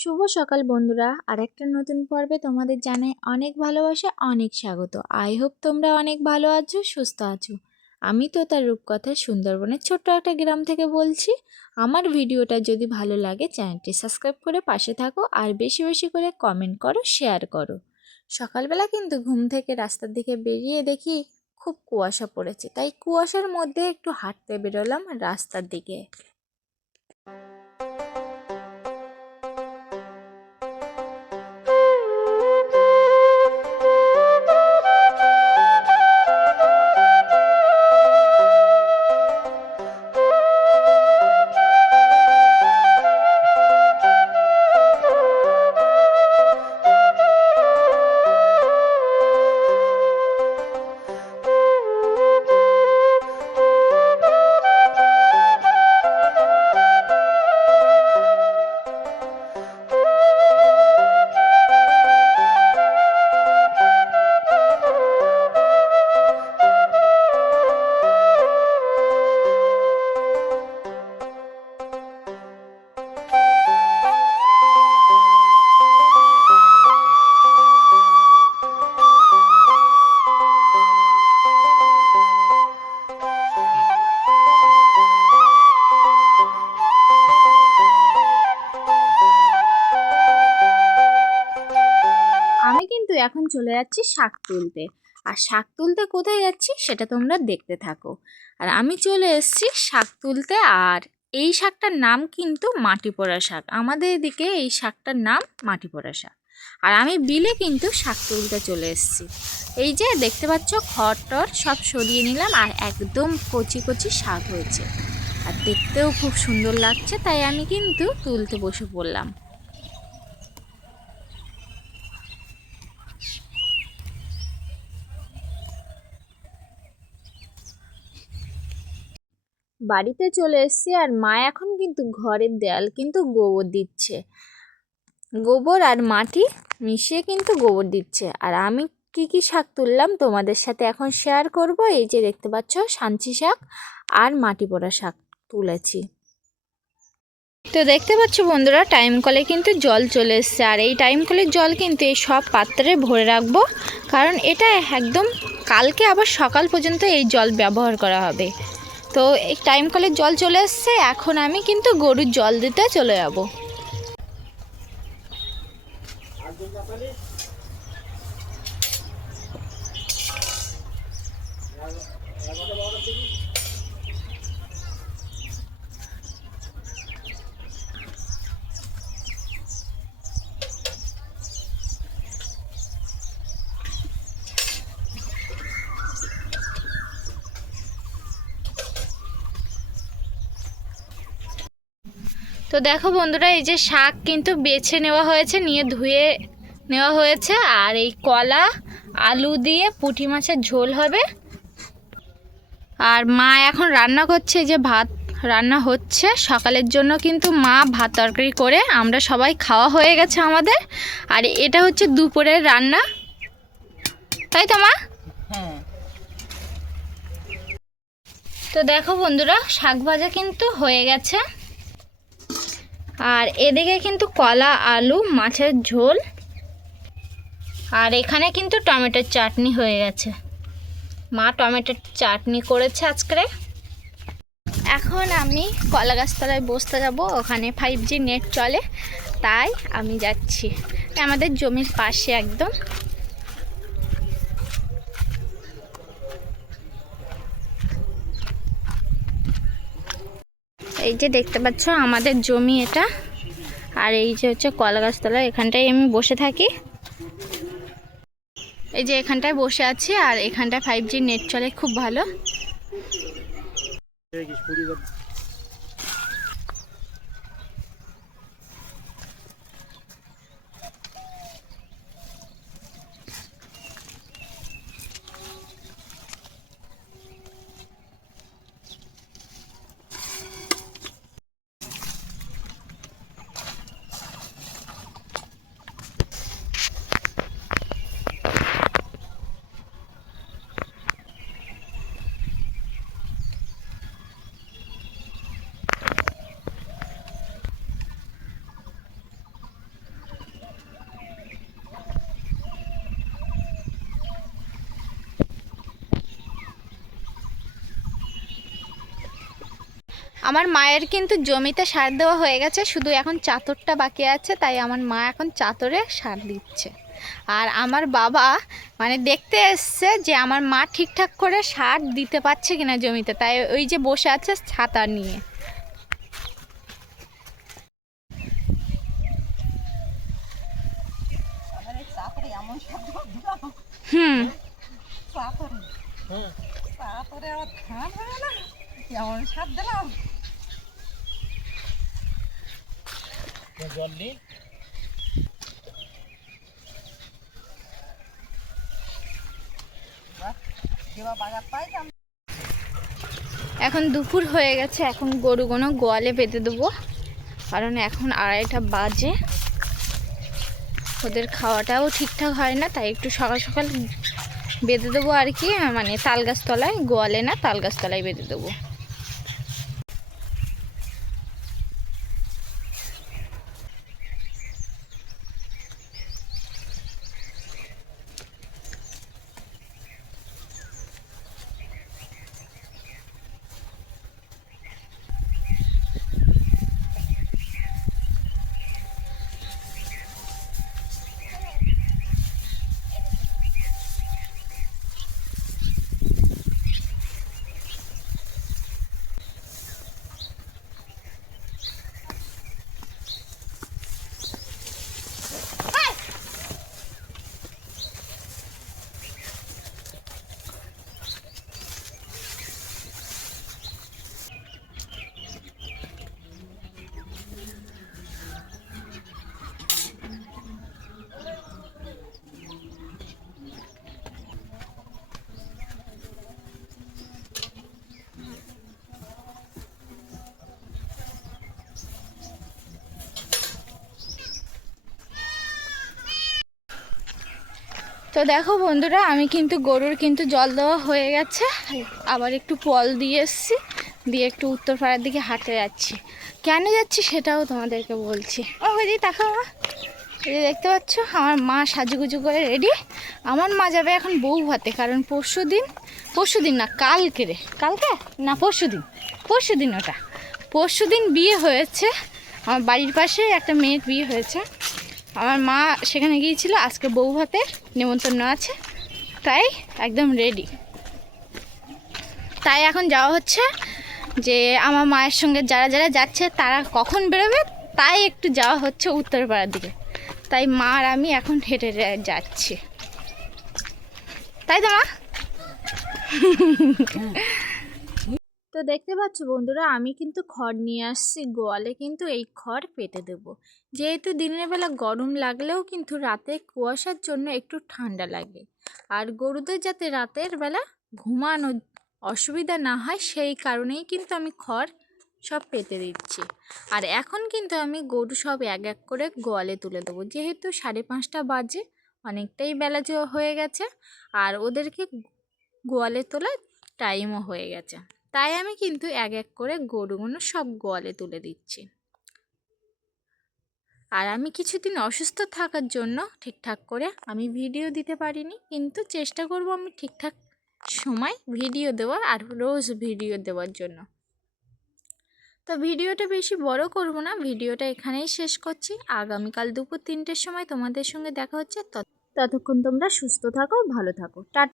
শুভ সকাল বন্ধুরা, আরেকটা নতুন পর্বে তোমাদের জানাই অনেক ভালোবাসা, অনেক স্বাগত। আই হোপ তোমরা অনেক ভালো আছো, সুস্থ আছো। আমি তো তার রূপকথা সুন্দরবনের ছোট্ট একটা গ্রাম থেকে বলছি। আমার ভিডিওটা যদি ভালো লাগে চ্যানেলটি সাবস্ক্রাইব করে পাশে থাকো, আর বেশি বেশি করে কমেন্ট করো, শেয়ার করো। সকালবেলা কিন্তু ঘুম থেকে রাস্তার দিকে বেরিয়ে দেখি খুব কুয়াশা পড়েছে, তাই কুয়াশার মধ্যে একটু হাঁটতে বেরোলাম রাস্তার দিকে। আমি কিন্তু এখন চলে যাচ্ছি শাক তুলতে। আর শাক তুলতে কোথায় যাচ্ছি সেটা তোমরা দেখতে থাকো। আর আমি চলে এসেছি শাক তুলতে। আর এই শাকটার নাম কিন্তু মাটি পোড়া শাক। আমাদের এদিকে এই শাকটার নাম মাটি পোড়া শাক। আর আমি বিলে কিন্তু শাক তুলতে চলে এসেছি। এই যে দেখতে পাচ্ছ, খড় টড় সব সরিয়ে নিলাম, আর একদম কচি কচি শাক হয়েছে, আর দেখতেও খুব সুন্দর লাগছে, তাই আমি কিন্তু তুলতে বসে পড়লাম। বাড়িতে চলে এসেছি, আর মা এখন কিন্তু ঘরের দেয়াল কিন্তু গোবর দিচ্ছে। গোবর আর মাটি মিশিয়ে কিন্তু গোবর দিচ্ছে। আর আমি কি কি শাক তুললাম তোমাদের সাথে এখন শেয়ার করব। এই যে দেখতে পাচ্ছ, সাঞ্চি শাক আর মাটি পোড়া শাক তুলেছি। তো দেখতে পাচ্ছ বন্ধুরা, টাইম কলে কিন্তু জল চলে এসছে। আর এই টাইম কলের জল কিন্তু এই সব পাত্রে ভরে রাখবো, কারণ এটা একদম কালকে আবার সকাল পর্যন্ত এই জল ব্যবহার করা হবে। তো এই টাইম কলের জল চলে এসছে, এখন আমি কিন্তু গরুর জল দিতে চলে যাব। তো দেখো বন্ধুরা, এই যে শাক কিন্তু বেছে নেওয়া হয়েছে, নিয়ে ধুয়ে নেওয়া হয়েছে। আর এই কলা আলু দিয়ে পুঁটি মাছের ঝোল হবে। আর মা এখন রান্না করছে, যে ভাত রান্না হচ্ছে সকালের জন্য। কিন্তু মা ভাত তরকারি করে আমরা সবাই খাওয়া হয়ে গেছে আমাদের। আর এটা হচ্ছে দুপুরের রান্না, তাই তো মা? হ্যাঁ। তো দেখো বন্ধুরা, শাক ভাজা কিন্তু হয়ে গেছে। আর এদিকে কিন্তু কলা আলু মাছের ঝোল, আর এখানে কিন্তু টমেটোর চাটনি হয়ে গেছে। মা টমেটোর চাটনি করেছে আজকে। এখন আমি কলা গাছতলায় বসতে যাব, ওখানে 5G নেট চলে, তাই আমি যাচ্ছি। আমাদের জমির পাশে একদম। এই যে দেখতে পাচ্ছ আমাদের জমি এটা। আর এই যে হচ্ছে কলা গাছতলা, এখানটায় আমি বসে থাকি। এই যে এখানটায় বসে আছি, আর এখানটায় 5G নেট চলে খুব ভালো। আমার মায়ের কিন্তু জমিতে সার দেওয়া হয়ে গেছে, শুধু এখন চাতরটা বাকি আছে, তাই আমার মা এখন চাতরে সার দিচ্ছে। আর আমার বাবা মানে দেখতে এসছে যে আমার মা ঠিকঠাক করে সার দিতে পারছে কিনা জমিতে, তাই ওই যে বসে আছে ছাতা নিয়ে। হুম এখন দুপুর হয়ে গেছে, এখন গরুগুলো গোয়ালে বেঁধে দেবো, কারণ এখন 2:30 বাজে। ওদের খাওয়াটাও ঠিকঠাক হয় না, তাই একটু সকাল সকাল বেঁধে দেবো আর কি, মানে তাল গাছতলায়, গোয়ালে না তাল গাছতলায় বেঁধে দেবো। তো দেখো বন্ধুরা, আমি কিন্তু গরুর কিন্তু জল দেওয়া হয়ে গেছে, আবার একটু পল দিয়ে এসছি, দিয়ে একটু উত্তরপাড়ার দিকে হাঁটতে যাচ্ছি। কেন যাচ্ছি সেটাও তোমাদেরকে বলছি। ও দিদি দেখো মা, এই যে দেখতে পাচ্ছ আমার মা সাজুগুজু করে রেডি। আমার মা যাবে এখন বউ ভাতে, কারণ পরশু দিন না কালকে না পরশু দিন পরশু দিন বিয়ে হয়েছে, আমার বাড়ির পাশে একটা মেয়ের বিয়ে হয়েছে। আমার মা সেখানে গিয়েছিল, আজকে বউ ভাতের নেমন্তন্ন আছে, তাই একদম রেডি। তাই এখন যাওয়া হচ্ছে, যে আমার মায়ের সঙ্গে যারা যারা যাচ্ছে তারা কখন বেরোবে, তাই একটু যাওয়া হচ্ছে উত্তরপাড়ার দিকে। তাই মা আর আমি এখন হেঁটে যাচ্ছি, তাই তো মা? তো দেখতে পাচ্ছ বন্ধুরা, আমি কিন্তু খড় নিয়ে আসছি গোয়ালে, কিন্তু এই খড় পেতে দেব। যেহেতু দিনের বেলা গরম লাগলেও কিন্তু রাতে কুয়াশার জন্য একটু ঠান্ডা লাগে, আর গরুদের যাতে রাতের বেলা ঘুমানো অসুবিধা না হয় সেই কারণেই কিন্তু আমি খড় সব পেতে দিচ্ছি। আর এখন কিন্তু আমি গরু সব এক এক করে গোয়ালে তুলে দেবো, যেহেতু 5:30 বাজে, অনেকটাই বেলা হয়ে গেছে, আর ওদেরকে গোয়ালে তোলার টাইমও হয়ে গেছে। তাই আমি কিন্তু এক এক করে গরুগুলো সব গোয়ালে তুলে দিচ্ছি। আর আমি কিছুদিন অসুস্থ থাকার জন্য ঠিকঠাক করে আমি ভিডিও দিতে পারিনি, কিন্তু চেষ্টা করব আমি ঠিকঠাক সময় ভিডিও দেওয়ার, আর রোজ ভিডিও দেওয়ার জন্য। তো ভিডিওটা বেশি বড় করব না, ভিডিওটা এখানেই শেষ করছি। আগামীকাল দুপুর 3টের সময় তোমাদের সঙ্গে দেখা হচ্ছে। ততক্ষণ তোমরা সুস্থ থাকো, ভালো থাকো, টাটা।